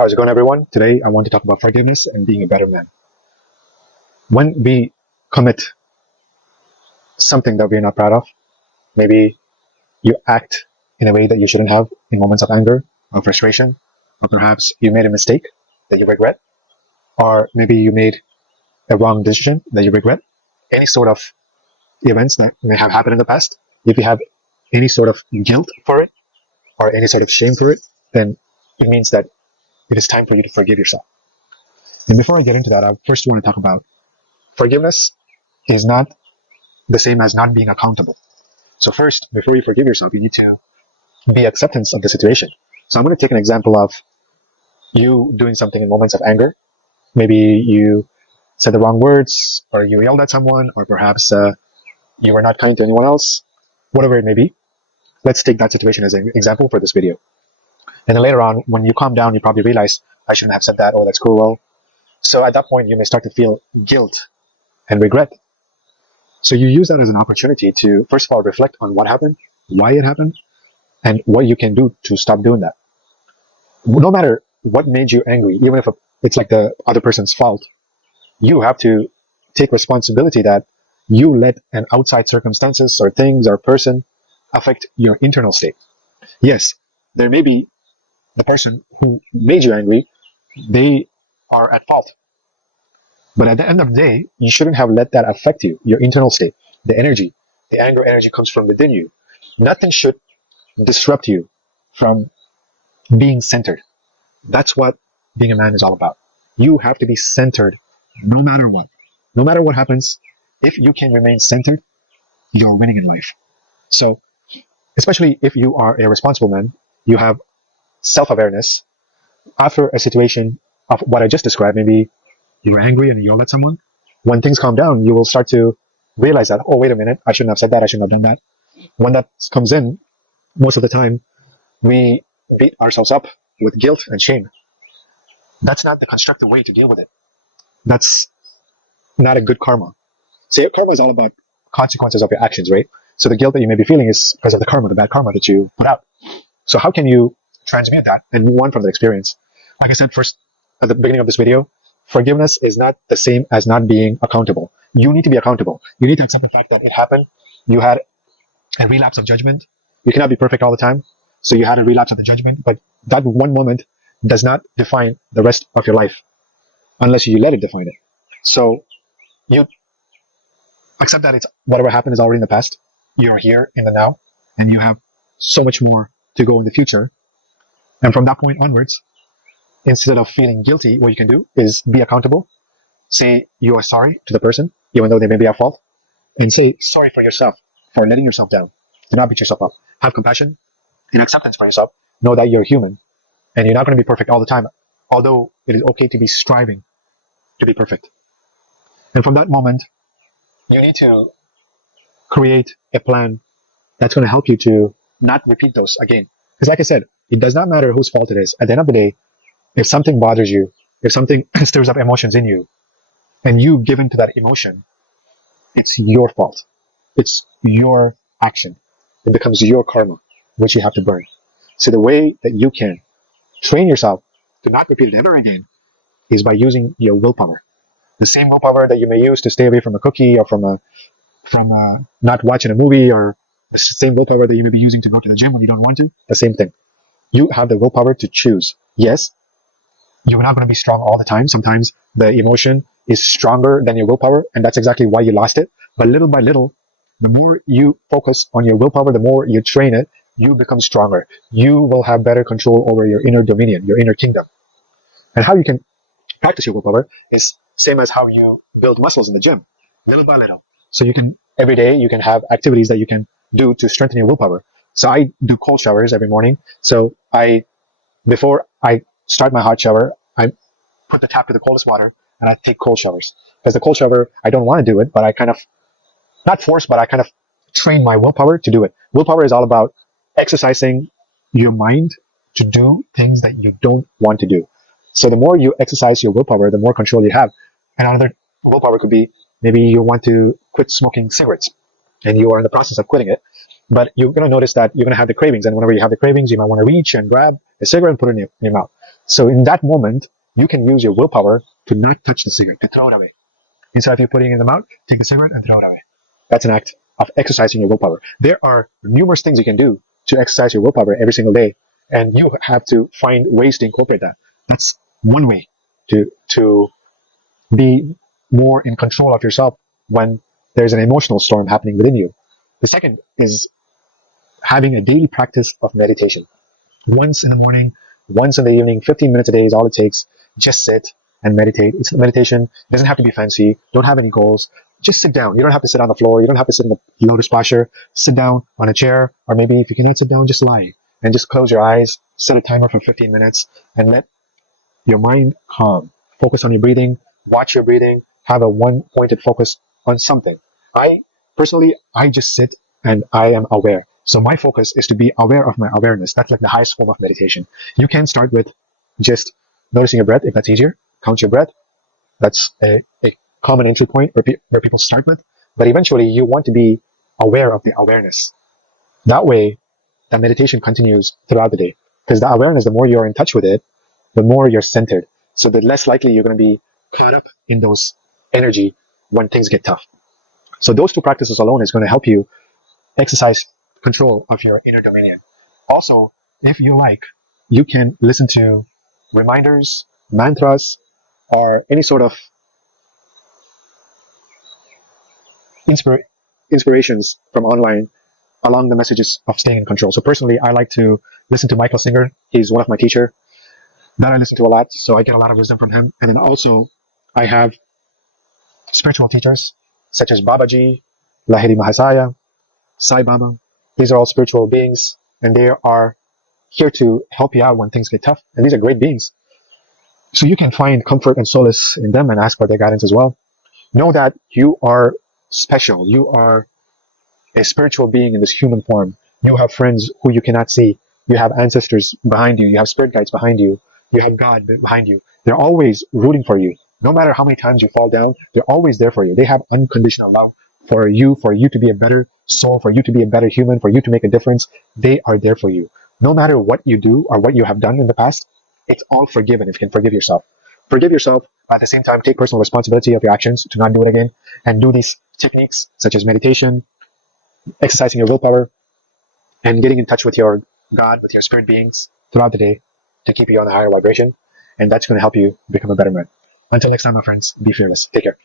How's it going, everyone? Today, I want to talk about forgiveness and being a better man. When we commit something that we're not proud of, maybe you act in a way that you shouldn't have in moments of anger or frustration, or perhaps you made a mistake that you regret, or maybe you made a wrong decision that you regret, any sort of events that may have happened in the past, if you have any sort of guilt for it or any sort of shame for it, then it means that it is time for you to forgive yourself. And before I get into that, I first want to talk about forgiveness is not the same as not being accountable. So first, before you forgive yourself, you need to be acceptance of the situation. So I'm going to take an example of you doing something in moments of anger. Maybe you said the wrong words, or you yelled at someone, or perhaps you were not kind to anyone else, whatever it may be. Let's take that situation as an example for this video. And then later on, when you calm down, you probably realize, I shouldn't have said that, or that's cruel. So at that point, you may start to feel guilt and regret. So you use that as an opportunity to, first of all, reflect on what happened, why it happened, and what you can do to stop doing that. No matter what made you angry, even if it's like the other person's fault, you have to take responsibility that you let an outside circumstances or things or person affect your internal state. Yes, there may be the person who made you angry, they are at fault. But at the end of the day, you shouldn't have let that affect you, your internal state, the energy. The anger energy comes from within you. Nothing should disrupt you from being centered. That's what being a man is all about. You have to be centered no matter what. No matter what happens, if you can remain centered, you're winning in life. So, especially if you are a responsible man, you have self-awareness. After a situation of what I just described, maybe you were angry and you yelled at someone. When things calm down, you will start to realize that, oh, wait a minute, I shouldn't have said that, I shouldn't have done that. When that comes in, most of the time, we beat ourselves up with guilt and shame. That's not the constructive way to deal with it. That's not a good karma. So karma is all about consequences of your actions, right? So the guilt that you may be feeling is because of the karma, the bad karma that you put out. So how can you transmute that and move on from the experience? Like I said first at the beginning of this video, forgiveness is not the same as not being accountable. You need to be accountable. You need to accept the fact that it happened. You had a relapse of judgment. You cannot be perfect all the time. So you had a relapse of the judgment, but that one moment does not define the rest of your life unless you let it define it. So you accept that it's whatever happened is already in the past. You're here in the now, and you have so much more to go in the future. And from that point onwards, instead of feeling guilty, what you can do is be accountable. Say you are sorry to the person, even though they may be at fault, and say sorry for yourself for letting yourself down. Do not beat yourself up. Have compassion and acceptance for yourself. Know that you're human, and you're not going to be perfect all the time, although it is okay to be striving to be perfect. And from that moment, you need to create a plan that's going to help you to not repeat those again. Because like I said, it does not matter whose fault it is. At the end of the day, if something bothers you, if something stirs up emotions in you, and you give in to that emotion, it's your fault. It's your action. It becomes your karma, which you have to burn. So the way that you can train yourself to not repeat it ever again is by using your willpower. The same willpower that you may use to stay away from a cookie or from not watching a movie, or the same willpower that you may be using to go to the gym when you don't want to, the same thing. You have the willpower to choose. Yes, you're not going to be strong all the time. Sometimes the emotion is stronger than your willpower, and that's exactly why you lost it. But little by little, the more you focus on your willpower, the more you train it, you become stronger. You will have better control over your inner dominion, your inner kingdom. And how you can practice your willpower is same as how you build muscles in the gym, little by little. So you can, every day, you can have activities that you can do to strengthen your willpower. So I do cold showers every morning. So before I start my hot shower, I put the tap to the coldest water and I take cold showers. Because the cold shower, I don't want to do it, but I kind of, not force, but I kind of train my willpower to do it. Willpower is all about exercising your mind to do things that you don't want to do. So the more you exercise your willpower, the more control you have. And another willpower could be, maybe you want to quit smoking cigarettes and you are in the process of quitting it. But you're going to notice that you're going to have the cravings. And whenever you have the cravings, you might want to reach and grab a cigarette and put it in your mouth. So in that moment, you can use your willpower to not touch the cigarette, to throw it away. Instead of you putting it in the mouth, take the cigarette and throw it away. That's an act of exercising your willpower. There are numerous things you can do to exercise your willpower every single day, and you have to find ways to incorporate that. That's one way to be more in control of yourself when there's an emotional storm happening within you. The second is having a daily practice of meditation. Once in the morning, once in the evening, 15 minutes a day is all it takes. Just sit and meditate. It's meditation. It doesn't have to be fancy. Don't have any goals. Just sit down. You don't have to sit on the floor. You don't have to sit in the lotus posture. Sit down on a chair, or maybe if you cannot sit down, just lie and just close your eyes. Set a timer for 15 minutes and let your mind calm. Focus on your breathing. Watch your breathing. Have a one-pointed focus on something. I just sit and I am aware. So my focus is to be aware of my awareness. That's like the highest form of meditation. You can start with just noticing your breath if that's easier. Count your breath. That's a common entry point where people start with. But eventually you want to be aware of the awareness. That way, that meditation continues throughout the day. Because the awareness, the more you're in touch with it, the more you're centered. So the less likely you're going to be caught up in those energy when things get tough. So those two practices alone is going to help you exercise control of your inner dominion. Also, if you like, you can listen to reminders, mantras, or any sort of inspirations from online along the messages of staying in control. So personally, I like to listen to Michael Singer. He's one of my teachers that I listen to a lot, so I get a lot of wisdom from him. And then also, I have spiritual teachers such as Babaji, Lahiri Mahasaya, Sai Baba. These are all spiritual beings, and they are here to help you out when things get tough. And these are great beings. So you can find comfort and solace in them and ask for their guidance as well. Know that you are special. You are a spiritual being in this human form. You have friends who you cannot see. You have ancestors behind you. You have spirit guides behind you. You have God behind you. They're always rooting for you. No matter how many times you fall down, they're always there for you. They have unconditional love for you to be a better soul, for you to be a better human, for you to make a difference. They are there for you. No matter what you do or what you have done in the past, it's all forgiven if you can forgive yourself. Forgive yourself, but at the same time, take personal responsibility of your actions to not do it again, and do these techniques such as meditation, exercising your willpower, and getting in touch with your God, with your spirit beings throughout the day to keep you on a higher vibration. And that's going to help you become a better man. Until next time, my friends, be fearless. Take care.